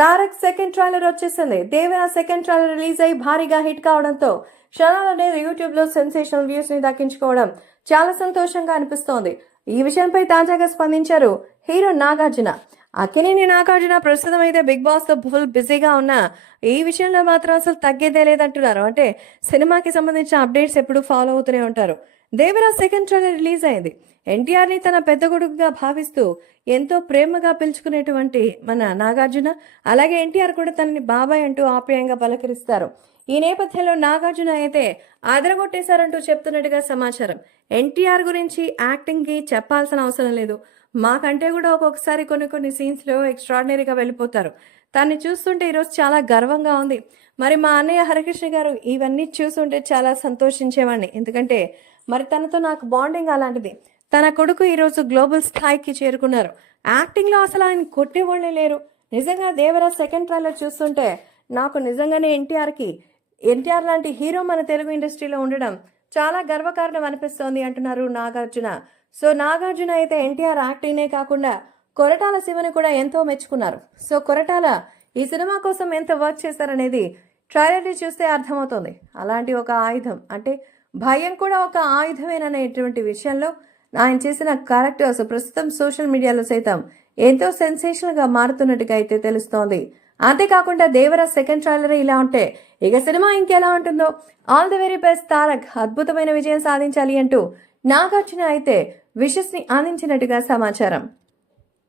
Tarak second trailer వచ్చేసింది. దేవర second trailer release అయి భారీగా హిట్ కావడంతో క్షణాలనే యూట్యూబ్ లో సెన్సేషనల్ వ్యూస్ ని దక్కించుకోవడం చాలా సంతోషంగా అనిపిస్తోంది. ఈ విషయంపై తాజాగా స్పందించారు హీరో నాగార్జున. అక్కినేని నాగార్జున ప్రస్తుతం అయితే బిగ్ బాస్ తో ఫుల్ బిజీగా ఉన్న ఈ విషయంలో మాత్రం అసలు తగ్గేదే లేదంటున్నారు. అంటే సినిమాకి సంబంధించిన అప్డేట్స్ ఎప్పుడు ఫాలో అవుతూనే ఉంటారు. దేవర సెకండ్ ట్రైలర్ రిలీజ్ అయింది. ఎన్టీఆర్ ని తన పెద్ద కొడుకుగా భావిస్తూ ఎంతో ప్రేమగా పిలుచుకునేటువంటి మన నాగార్జున, అలాగే ఎన్టీఆర్ కూడా తనని బాబాయ్ అంటూ ఆప్యాయంగా పలకరిస్తారు. ఈ నేపథ్యంలో నాగార్జున అయితే అదరగొట్టేశారంటూ చెప్తున్నట్టుగా సమాచారం. ఎన్టీఆర్ గురించి యాక్టింగ్ కి చెప్పాల్సిన అవసరం లేదు, మాకంటే కూడా ఒక్కొక్కసారి కొన్ని సీన్స్ లో ఎక్స్ట్రాడినరీగా వెళ్ళిపోతారు. తన్ని చూస్తుంటే ఈరోజు చాలా గర్వంగా ఉంది. మరి మా అన్నయ్య హరికృష్ణ గారు ఇవన్నీ చూస్తుంటే చాలా సంతోషించేవాడిని, ఎందుకంటే మరి తనతో నాకు బాండింగ్ అలాంటిది. తన కొడుకు ఈరోజు గ్లోబల్ స్థాయికి చేరుకున్నారు. యాక్టింగ్లో అసలు ఆయన కొట్టేవాళ్ళే లేరు. నిజంగా దేవర సెకండ్ ట్రైలర్ చూస్తుంటే నాకు నిజంగానే ఎన్టీఆర్ లాంటి హీరో మన తెలుగు ఇండస్ట్రీలో ఉండడం చాలా గర్వకారణం అనిపిస్తోంది అంటున్నారు నాగార్జున. సో నాగార్జున అయితే ఎన్టీఆర్ యాక్టింగ్నే కాకుండా కొరటాల శివని కూడా ఎంతో మెచ్చుకున్నారు. సో కొరటాల ఈ సినిమా కోసం ఎంత వర్క్ చేశారనేది ట్రైలర్ని చూస్తే అర్థమవుతుంది. అలాంటి ఒక ఆయుధం, అంటే భయం కూడా ఒక ఆయుధమేననేటువంటి విషయంలో ఆయన చేసిన క్యారెక్టర్స్ ప్రస్తుతం సోషల్ మీడియాలో సైతం ఎంతో సెన్సేషనల్గా మారుతున్నట్టుగా అయితే తెలుస్తోంది. అంతేకాకుండా దేవర సెకండ్ ట్రైలర్ ఇలా ఉంటే ఇక సినిమా ఇంకెలా ఉంటుందో. All the very best Tarak, అద్భుతమైన విజయం సాధించాలి అంటూ నాగార్జున అయితే విషెస్ ని అందించినట్టుగా సమాచారం.